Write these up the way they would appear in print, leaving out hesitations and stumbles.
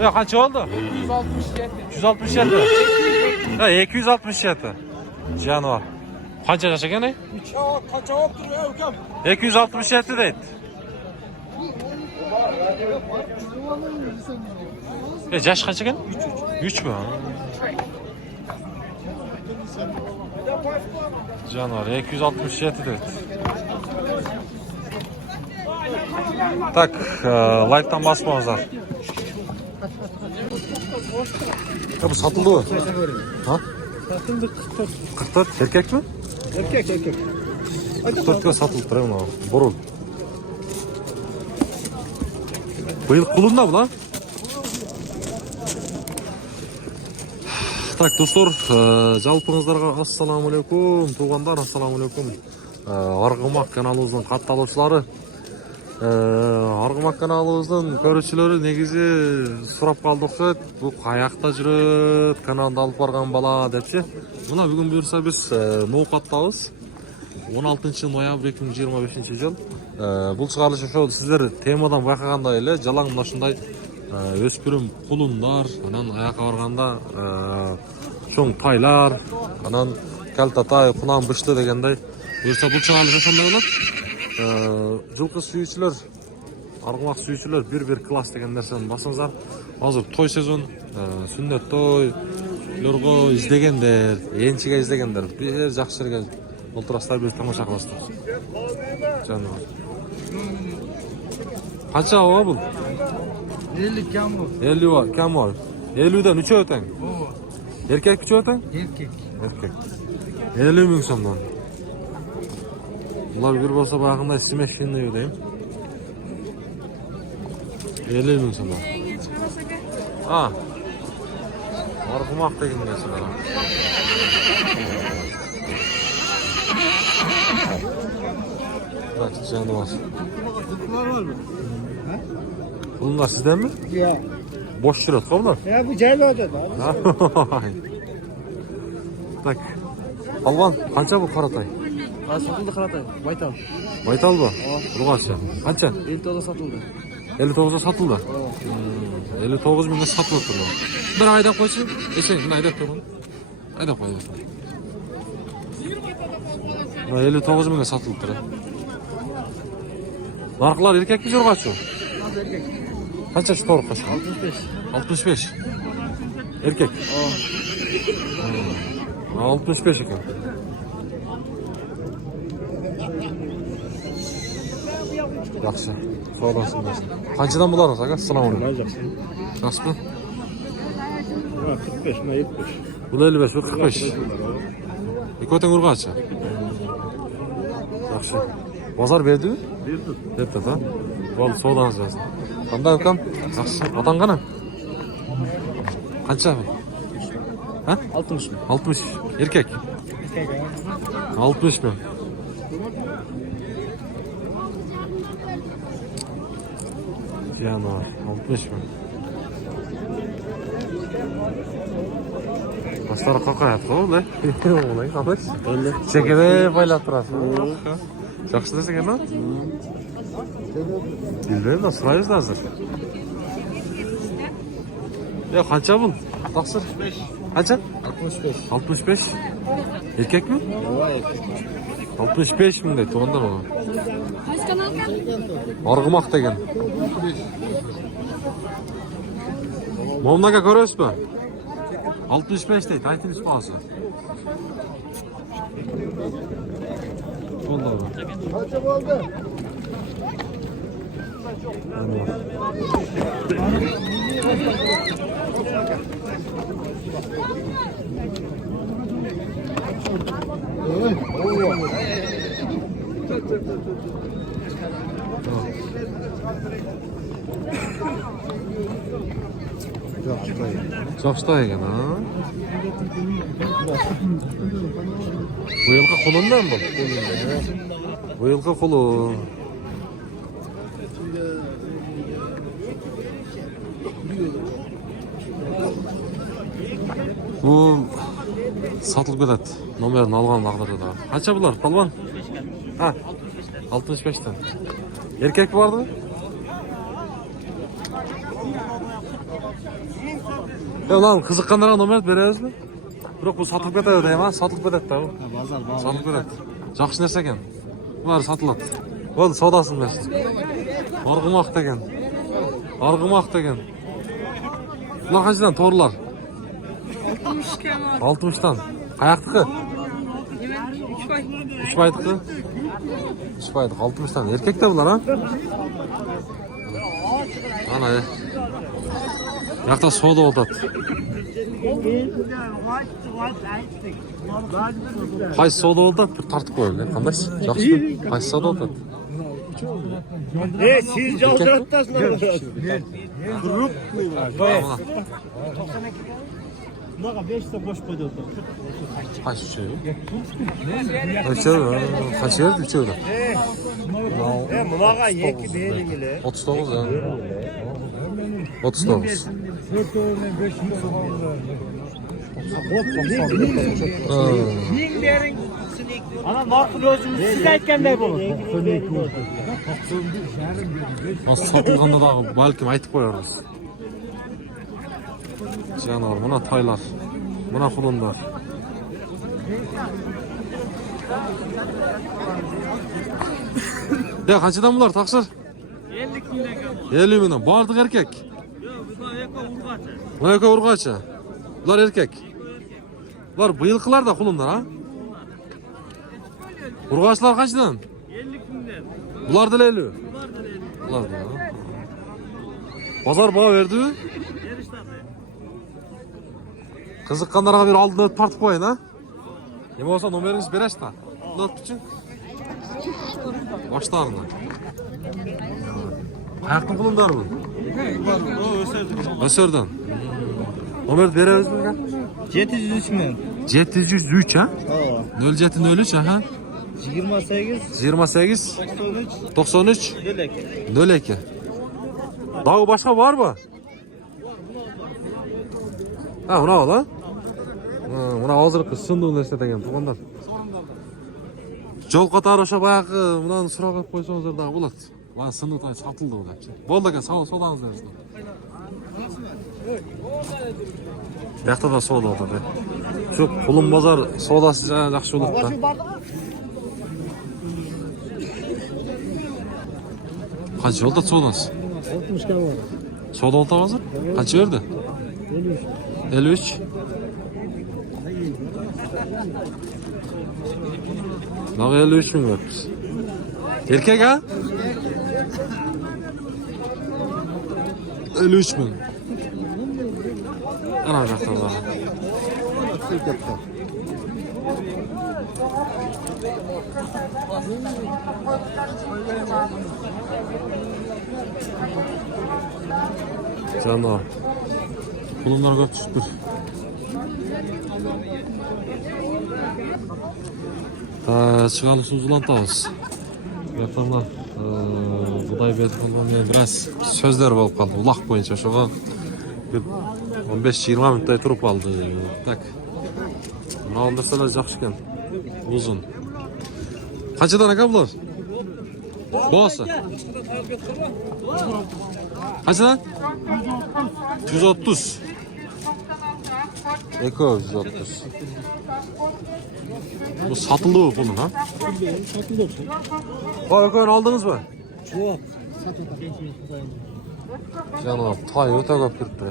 Ya kaç oldu? 167. 167. Ha 267. Canavar. Kaç yaşa gene? Kaça optur ya hüküm? 267 deydi. Yaş kaç gene? 3 mü? Canavar 267 deydi. Tak, like'tan basmamızlar. Ya bu satıldı mı? Ha? Satıldı 44. 44 erkek mi? Erkek. 44 kilo satıldı değil mi abi? Borul. Bıyıl kulunda mı lan? Так, достор, жалпыңыздарга ассаламу алейкум, туугандар, ассаламу алейкум. Аргымак каналыбыздын катталуучулары, Аргымак каналыбыздын көрүүчүлөрү негизи сурап калды окшойт. Бул каякта жүрөт, каналды алып барган бала депчи. Мына бүгүн буюрса биз Ноокаттабыз. 16 ноябрь 2025 жыл. Бул чыгарылыш ошол сиздер темадан байкагандай эле жалаң мына ушундай өспүрүм кулундар, анан аяка барганда чоң тайлар, анан калтатай, кунан бышты дегендей. Буюрса бул чыгарылыш ошондой болот. Жылкы сүйүүчүлөр, аргымак сүйүүчүлөр бир класс деген нерсени басыңыздар. Азыр той сезон, сүннөт тойлорго издегендер, энчиге издегендер бир жакшы жерге олтурасыздар, бир тамаша кыласыздар. Жаныбар. Канча ова бул? 50 kam bu. 50 var, kam var. 50'den 3'e öten. Erkek 3'e öten? Erkek. 50 bin sondan. Bunlar bir bolsa bakında istemek şimdi ödeyim. 50 bin sondan. Ha. Arkumak da gitmesin adam. Bak canı var. Bunlar var mı? Bunlar sizden mi? Ya. Boş şurada bunlar. Ya bu Ceylo'da da. Tak. Alvan, kança bu karatay? Satıldı Karatay. Baytal. Baytal mı? Rugaçça. Kança? 59'a satıldı. 59'a satıldı. 59 bin de satıldı. Bir ayda koysun. Eşeğin ayda koyun. Ayda koyun. 59 bin de satıldı. Narkılar erkek mi Rugaçça? Erkek. Kança şu toruk kaşı? 65. 65. Erkek. 65 ekan. Yaxshi. Sağ olasın. Qanchadan bularmiz aka? Assalomu alaykum. Nasılsın? 45, 75. Bu 55, bu 45. Ekoten urgacha. Yaxshi. Bozor berdimi? Berdi. Ha? Bo'ldi, savdoңuz bo'lsin. Qanday ukam? Yaxshi. Otang qani? Qancha? Ha? 60 mı? 60. Erkek. 60 mı? Canavar. 60 mı? Başları kakayat koy le. Olay kapaç. Öyle. Çekede paylat durasın. Жақсы десең екен, Bilmiyorum da sırayız da hazır. Ya kança bul? Taksır. 65. Kança? 65. 65. Erkek mi? Erkek. 65 mi deydi, ondan o. Kaç kanal kan? Argımak degen. Momnaga görüyoruz mu? 65 deydi, aytın ispası. Ondan o. Kaça oldu? Жақсы екен, ha? Bu yılki kulundan mı? Bu yılki kulu. Bu satılıp ketedi. Nomerini algan taqdirde da. Kaça bular, palvan? Ha? 65'ten. Erkek vardı mı? Lan kızıkkanlara nomer bereriz mi? Biroq bu satılıp ketadi deyman, satılıp ketadi da bu. Bozor bor. Satılıp ketadi. Yaxshi narsa ekan. Bular sotiladi. Bo'ldi, savdosini ber. Arg'umoq degan. Arg'umoq degan. Bular qanchadan to'rlar? 60 dan. Qayoqniki? 3 paydiki. 3 paydı 60 dan. Erkek de bular ha? Ana ya. Yoqda savdo o'tadi. Qaysi savdo o'tadi? Bir tartib qo'yinglar. Qanday? Yaxshi. Qaysi savdo o'tadi? Siz javzattasizlar. Grup Mana. Bunaqa 5 ta qo'shib qo'ydi. Qaysi uchov? Qancha berdi uchovda? Bunaqa 2 beringlar. 39 ha. 39. Ana narxi o'zingiz siz aytganday bo'ladi. Sotilganda da balkim aytib qo'yarmiz. Canor, buna taylar. Buna qulunlar. Ya qanchadan bular taqsir? 50 ming ekan. 50 mingdan. Bardiq erkek. Bular aka urg'acha. Bular erkek. Bular bıyılqılar da qulunlar ha? Urg'achlar qanchadan? 50 mingdan. Bular da 50. Bular da. Bozor baho berdi-mi? Qiziqqanlarga bir oldin o'tib tortib qo'ying ha. Nima bo'lsa nomeringizni berasiz da. Lot uchun. Boshlarni. Qayoqdan qulunlar bu? O'sirdan. Nomer berasizmi aka? 703 ming. 703 ha? 0703 ha? 28 28 93 93 02. 02. Daha başka var mı? Ha, buna al ha? Buna hozirgi sınduğunda işletigen tuğanlar. Jol qatarı o'sha bayaqi bundan so'roq qilib qo'ysangizlar da bo'ladi. Mana sindiqdan sotildi u debchi. Bo'ldi aka, savdongizni bersin. Bu yoqda da savdo o'tadi. Shu Qulun bozor savdosi yaxshi bo'ladi-da. Qancha yo'lda savdosi? 60 ga bor. Savdo o'tadi hozir? Qancha berdi? 53. 53. Nağı 53 bin vermiş. Erkek ha? 53 bin. Ana bacaklar var. Canlar. Kulunlar köp düştür. Çıkalım suzulantağız. Yapanlar buday bedikondan biraz sözler bolup kaldı. Ulaq boyunca şoğa 15-20 minutday turup kaldı. Tak. Buna ondırsalar жақшыken. Uzun. Kaçadan aka bular? Boğası. Kaçadan? 130. Eko 130. Bu satıldı mı bunun ha? Satıldı. Vay Eko'yu aldınız mı? Yok. Canım tay öte köp kiripti.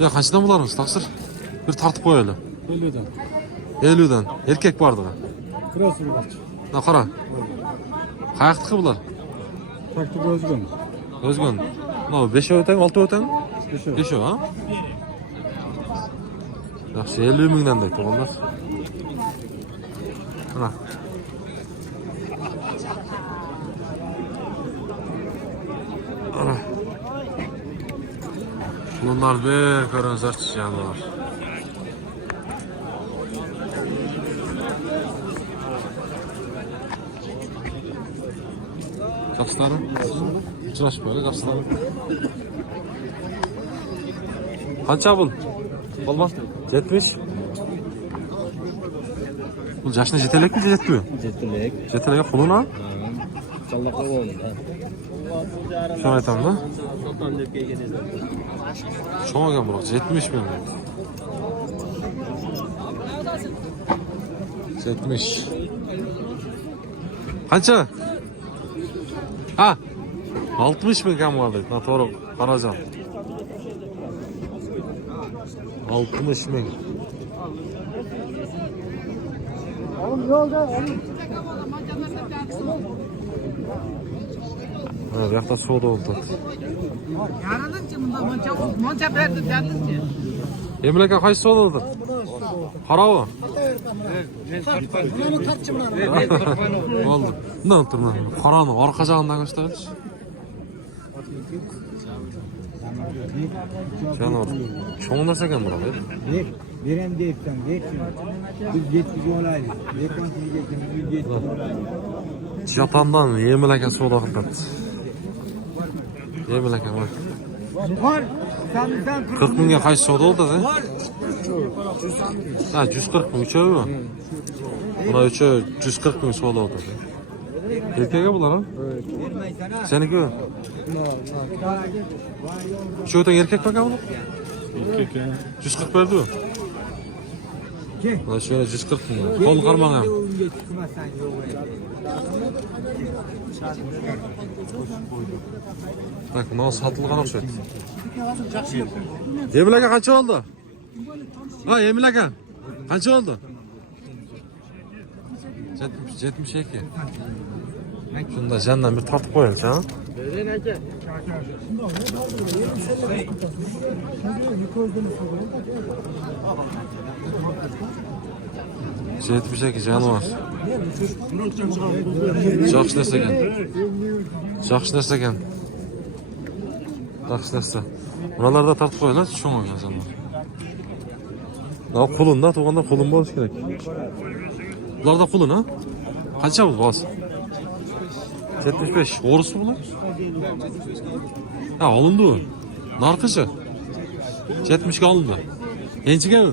Ya kaçtan bularımız taksir? Bir tartıp koyalım. 50'den. 50'den. Erkek vardı mı? Burası var. Ne kara? Kayaktıkı bular? Taktık özgün. Özgün. Ne 5 öten, 6 öten? 5 ha? Yaxşı 50 mingden de onlar. Ana. Ana. Bunlar bir körünüzler çiçeğinler. Kaçları? Uçuraş böyle kaçları. Kaça bul? Olmaz. 70. Bu yaşına jetelek mi jetmiyor? Jettilek. Jetelek kuluna. Sallakla oldu. Şunu aytam da. Çoğun ekan burak 70 mi? 70. Qancha? Ha. 60 mı ekan vardı? Ha, to'g'ri. Qarajam. 60 ming. Ha, bu yoqda savdo bo'ldi. Yaralınca bunda monca verdi derdince. Emil aka qaysi savdodir? Qaravi. Oldu. Bundan turma. Qarani orqa jag'idan ko'rsatamiz. Canım. Çoğun nasıl ekan bular? Verem deyipsen, versin. Biz 70 olayız. Lekon diyeceksin, biz 70 olayız. Japondan Emil aka savdo qildi. Emil aka bak. Var. Sen 40 mingga qaysi savdo bo'ldi? Ha, 140 ming uchovi. Buna üçü 140 ming savdo bo'ldi. Erkek bular ha? Seniki? Üçövden erkek mi ekan bular? Erkek ya. 140 verdi mi? Buna şöyle 140 ming. Qo'l qarmagan. Bak, buna satılgan o'xshaydi. Emil aka qancha oldi? Ha, Emil aka. Qancha oldi? 72. Shunda jandan bir tortib qo'yaylik, ha? Jetmiş aka canı var. Yaxshi narsa ekan. Yaxshi narsa ekan. Yaxshi narsa. Bunalarda tortib qo'yinglar, tushungan sanlar. Na qo'lunda, to'g'anda qo'lim bo'lish kerak. Bularda qo'lin, ha? Qancha bu boz? 75. O'g'risi bular? Ha, olindi u. Narxi-chi? 70 ga olindi. Enchigami?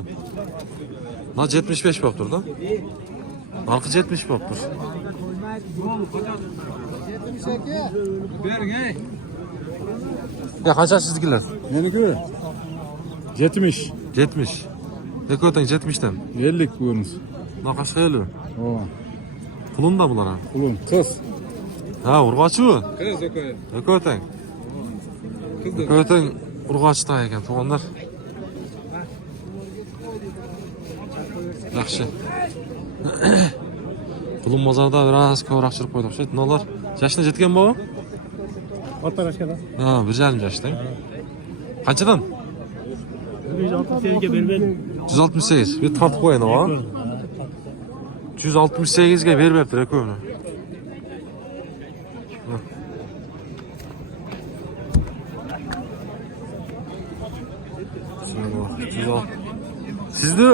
Na 75 bo'lib turdi. Narxi 70 bo'lib tur. Ya qancha siznikilar? Meniki 70. 70. Ne ko'tang 70'dan? 50 ko'rimiz. Na qashqayli. O, Pulunda bular ha. qulun qiz. Ha, urg'ochi u. Qiz aka. Ne ko'tang? Ne ko'tang urg'ochda ekan, to'g'onlar. Yaxshi. Pulun bozorda biroz ko'proq chirib qo'ydi o'xshaydi. Nolar yoshna jetgan bu? Orta yaşkada. Ha, 1,5 yoshda. Qanchadan? 168'e berben. 168. Bir tortib qo'ying, ha. 168 ga beribdi reko'ni. Sizdi?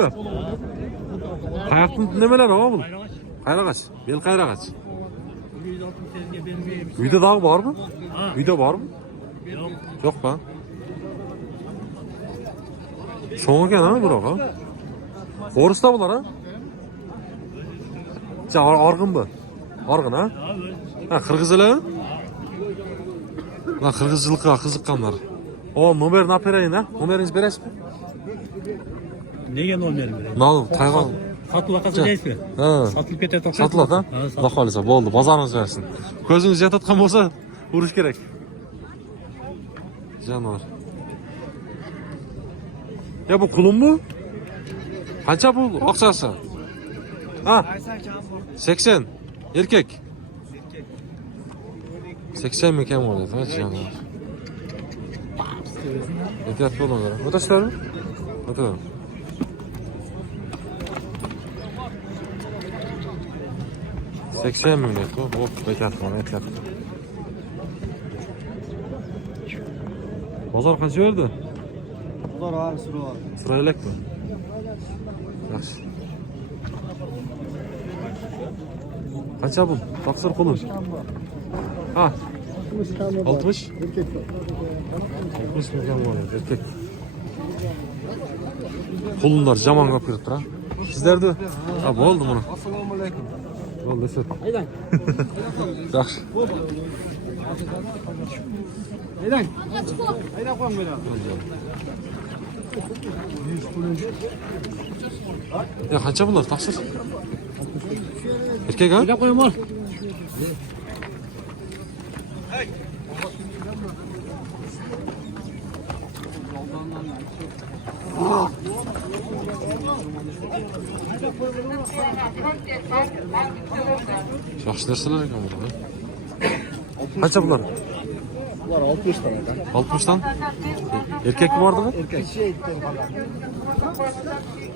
Qayoqdan nimalar ha bu? Qayrag'ach. Bel qayrag'ach. 168'e bermeyeyim. Uyda dog' bormi? Uyda bormi? Yok. Yo'q pa. Cho'ng ekan ha biroq ha. O'risda bular ha? Ja, org'in bu. Org'in ha? Ha, qirg'izlar. Ha, qirg'izchilikqa qiziqqanlar. O, nomerini olib berayin ha? Nomeringizni berasizmi? Nega nomer bereyim? Ma'lum, Tayvan. Satılıp akası değilse. Ha. Satılıp ketadi. Satıladi ha? Xudo xolisa, bo'ldi, bozoringiz bersin. Ko'zingiz yetayotgan bo'lsa, urish kerak. Jonivor. Ya bu qulun bu? Qancha bu oqchasi? Ha? 80. Erkek. 80 ming kam bo'ladi, ha, jonivor. Ehtiyot bo'linglar. O'tasizlarmi? O'tadim. Seksen millet bu. Hop, bekat bana, ehtiyot. Bozor qancha verdi? Bunlar abi sürü var. Sırayla mi? Yaxshi. Qancha bu? Taqsir qulun. Ha. 60. 60 milyon var erkek. Kulunlar jaman köp kiripdir ha. Sizlerde ha boldu bunu. Assalomu alaykum. Boldu esep. Yaxshi. Aydan. Aydan qo'ying bera. Ya qancha bular taqsir? Erkek ha? Aydan qo'ying ol. Yaxshi narsalar ekan bular. Qancha bular? Bular 60 tane. 60 dan. Erkek mi vardı mı? Erkek.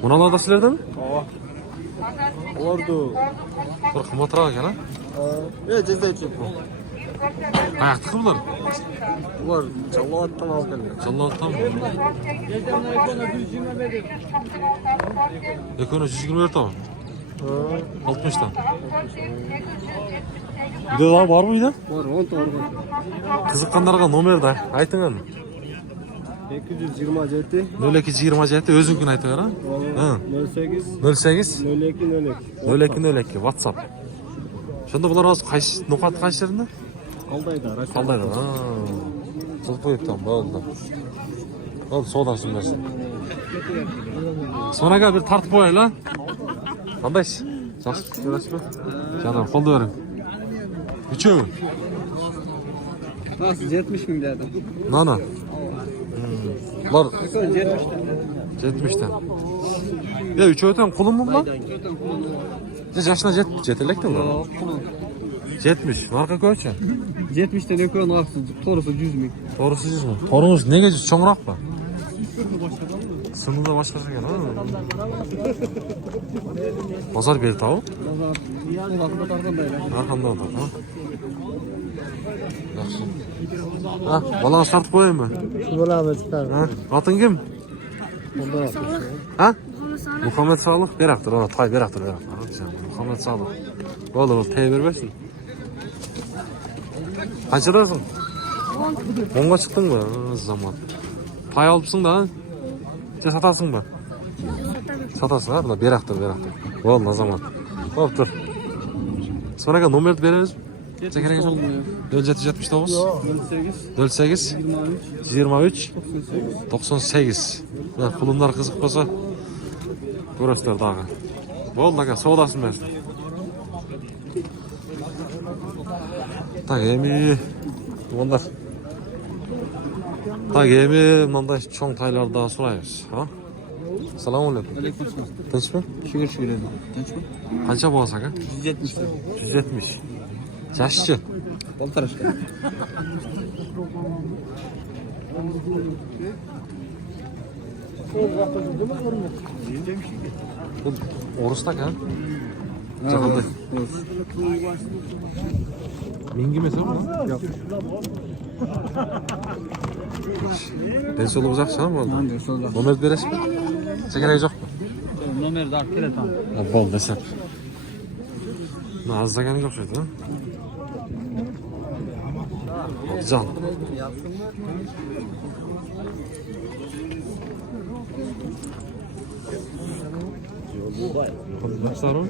Bunalar da sizlerdemi? Oldu. Bir qimmatroq ekan ha? Cezayir bu. Qayoqdiki bular? Bular Jalloatdan olganlar. Jalloatdan mı? Ekonu 120 tane. 60 dan. Bir de daha var mı yine? Var 10 tane var. Qiziqqanlarga nomerni ayting ana. 227 0227 o'zingni ayting ana. Ha. 08 08 02 0202 WhatsApp. Shunda bular hozir qaysi no'qat qaysi yerda? Aldayda. Qaldaydi. Ha. Qilib qo'yibdim, bo'ldi. Bo'ldi, savdosin bersin. Sonaga bir tartib qo'yaylar. Qandaysiz? Yaxshi ko'rasizmi? Canım, qo'lda bering. Uchovi. Nasıl 70 bin dedim. Nana. Bular 70 70'ten. Ya uchovidan qulunmi bular? Yaşına jetelekti bular. 70. Narqa ko'cha. 70 tane koyun aksın. Torusu 100 bin. To'g'risi sizmi? To'g'ringiz nega cho'ngroqmi? Simida boshqacha ekan, ha? Bozor berdi-ku. Narxanda o'tadi, ha? Yaxshi. Ha, balani sartib qo'yaymi? Bo'lamiz chiqar. Ha? Oting kim? Ha? Muhammed Sog'liq beraqdir, ona toy beraqdir. Muhammed Sog'liq. Bo'ldi, pay bermaysan. Qanchadasan? 10'ga chiqdingmi? Zaman. Pay olibsing-da, ha? Satasingmi? Satasing, ha? Bular beraqdir. Bo'ldi, zaman. Xo'p, tur. Sonaga nomerni beramiz. Kerak yo'q. 0779 08 23 98. Mana pullar qiziq bo'lsa ko'rasizlar dag'i. Bo'ldi aka, savdosin bersin. Tak emi bunlar. Tak emi bunday cho'ng taylardan so'raymiz, ha? Assalomu alaykum. Aleykümselam. Tinchmi? Şükür edin. Tinchmi? Qancha bo'lsa aka? 170 tane. 170. Yaşçı. Poltarashka. Bu Orus'ta kan? Cahilde. Mingi mesela mı? Yok. Densolu uzak şan mı oldu? Ben de sonra. Nomer beres mi? Çekere yok mu? Nomer de arkada tam. Ha, bol desep. Nazdaganı yok şeydi ha? Can. Nasıl?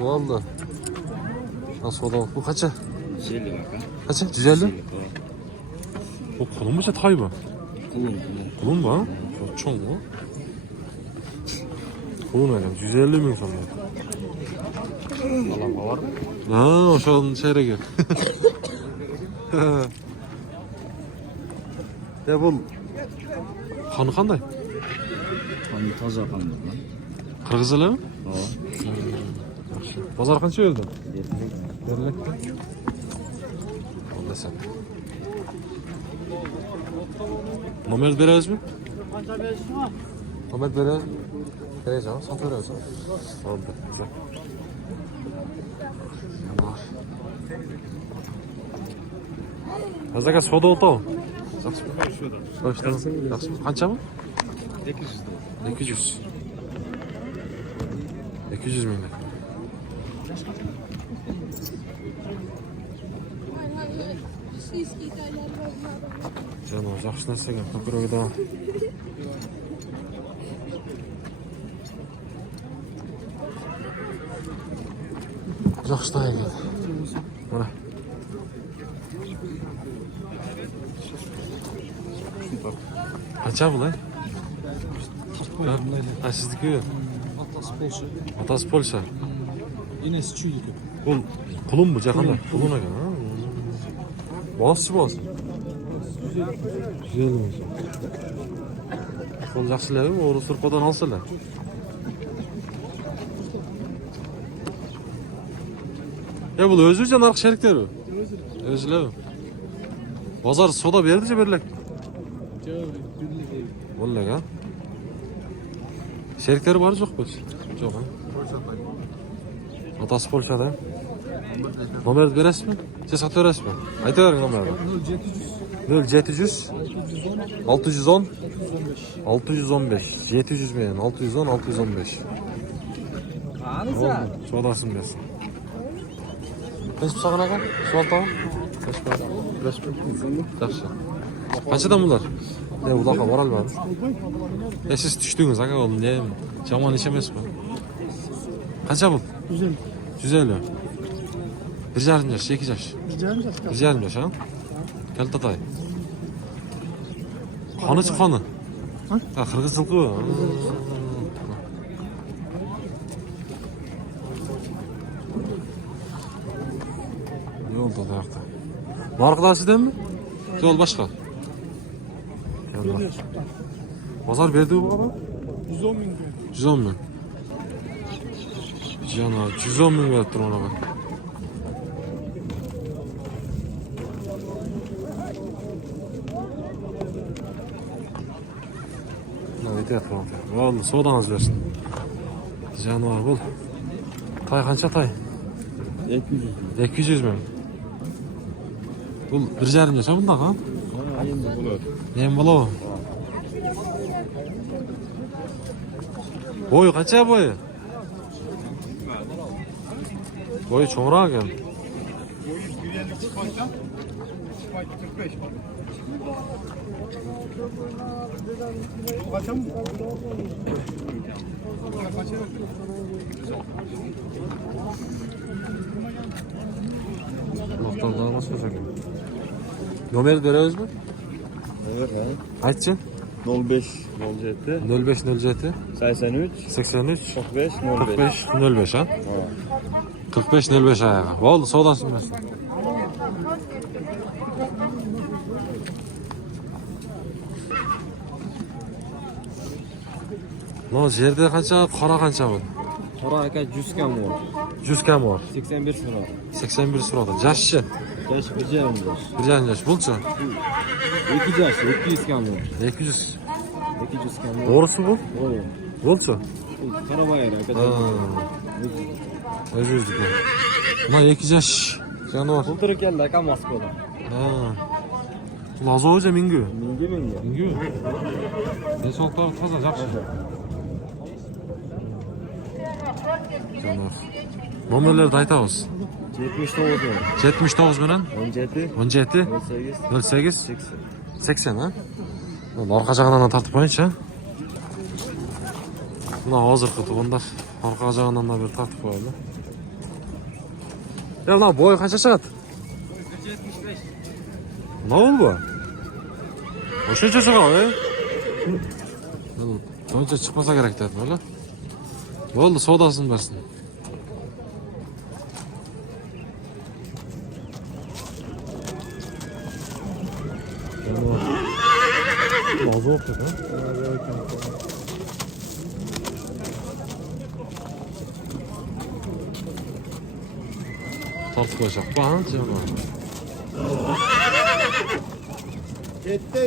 Vallahi. Nasıl oldu? Bu kaça? 150 bak ha. Kaça? 150? Bu kolun mu tay mı? Kolun mu ha? Çok mu? Kolun öyle. 150 bin sonra. Allah var mı? Ha, o şu an şehre gel. Ya bu kanı kanday? Hani taze kandı lan. Kırgızlı mı? Pazar kança öldü? Derlek mi? Vallahi sen. Nomer veririz mi? Nomer veririz mi? Vereceğim, satı vereceğim. Oldu, güzel. Yanar. Azdaga soda oldu o. Yaxşı mı? Yaxşı mı? Kança mı? 200. 200 bin. Российский, итальян, Canım yaxshi narsa ekan, ko'proqda. Yaxshi ekan. Mana. Qancha bu lan? Ha, sizniki? Atlas Polşa. Otasi Polsha. Yine Çüyük. Qulun bu jahanda. Qulun ekan, ha. Boschi bos. Güzel olmuş. Qo'l yaxshilarmi? O'g'ri surpadan olsalar. Ya bu o'zi narx sheriklar bu. O'zilar. Bozor soda berdi-chi berlak. Vallahi ha. Sheriklar bor yo'q bu? Yo'q. Otasi Polshada. Nomerni berasizmi? Siz sotaverasizmi? Aytavering nomerni. 0700 610 615 700 men 610 615. Sodasini bersin. Qancha sog'in aka? Suval tog'im? Yaxshi. Qanchadan bular? Ya uloqa bora olmadim. Ya siz tushdingiz aka, ne jamon ish emasmi? Qancha bu? 150. 150. 1,5 yosh, 2 yosh. 1,5 yosh ha? Kaltatay. Qonichi qoni? Ha, qirg'iz xalqi bu. Yo'lda da yoqda. Narxlasidanmi? Yo'l boshqa. Bozor berdi bu baba? 110 bin. 110 ming. Janob, 110 ming berib turman baba. Vallahi sodanız versin. Canavar bul. Tay qancha tay? 200 ming. Bu 1,5 yosh bunda ha? Nem bo'lo? Boy qancha boy? Boy cho'ngroq ekan. Noktadan nasıl olacak? Nomer veremez mi? Evet ha. Aytçı? 05 07 05 07 83 83 45 45 05 ha? 45 05 ayağı. Oldu sodasını versin. No, yerde qancha, qora qancha bu? Qora aka 100 kam bor. 100 kam bor. 81 so'radi. 81 so'radi. Jashchi. Yash 1,5 yosh. 1,5 yosh. Bo'lsa 2 yosh, 200 kam bor. 200. 200 kam bor. Doğrusu bu. Doğru. Bo'lsa. Qarabayar aka. O'zizdik. Mana 2 yosh. Janovar. O'tirib keldi aka Moskvada. Ha. Lazovica mingu. Menga. Mingu. Ne soqtar toza yaxshi. Janovar. Nomerlarni aytamiz. 79 bor. 79 bilan 17 17 18 08 80. 80 ha? Orqa jag'idan tortib qo'ying-chi. Buni hozirgi tug'inlar orqa jag'idan da bir tortib qo'yadi. Ya buna boy qancha chiqadi? 75. Ne oldu? O'shancha chiqadi. Buncha chiqmasa kerak dedi bola. Bo'ldi, sodasini bersin. Lazım yok ha? Tartib qo'ysak, bana canım. Yetti.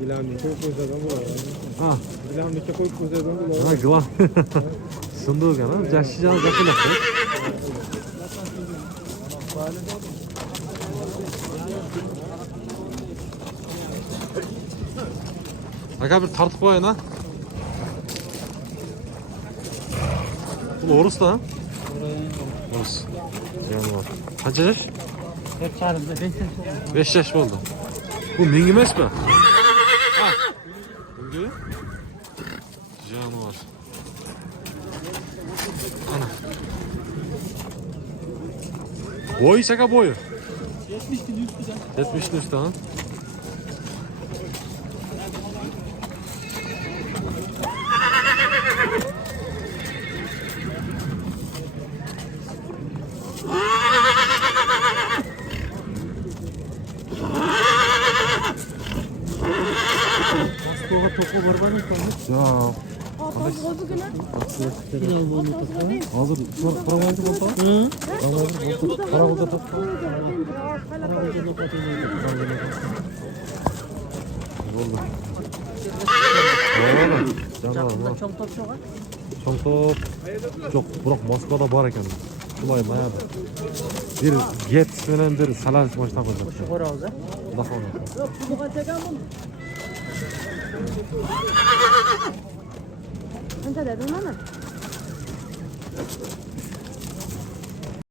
Bilamni ko'p ko'rsadan bo'ladi. Ha, Bilamni ko'p ko'rsadan bo'ladi. ha, gilam. Shunday ekan, ha? Jashchijan gapirmoqda. Aka bir tartib qo'ying ha. Bu o'risda ha? O'ris. Janovar. Qancha yosh? 5 yaş bo'ldi. Bu ming emasmi? Ha. Bunga jonivor. Ana. Boyu chaka boyu. 70 kilo üstüden. 70 üstü ha. Moskova topu var mı? Ya. Otasi o'zigina. Hozir promoyni bo'lsa? Qarovulda top. Bo'ldi. Jonivor. Çok top çok. Cho'ng top. Yo'q, biroq Moskvada bor ekan. Shulay mayadi. Bir get bilan bir salarish boshdan qo'ydi. Xo'roz. Xudo xohlasa. Qancha dedi mana?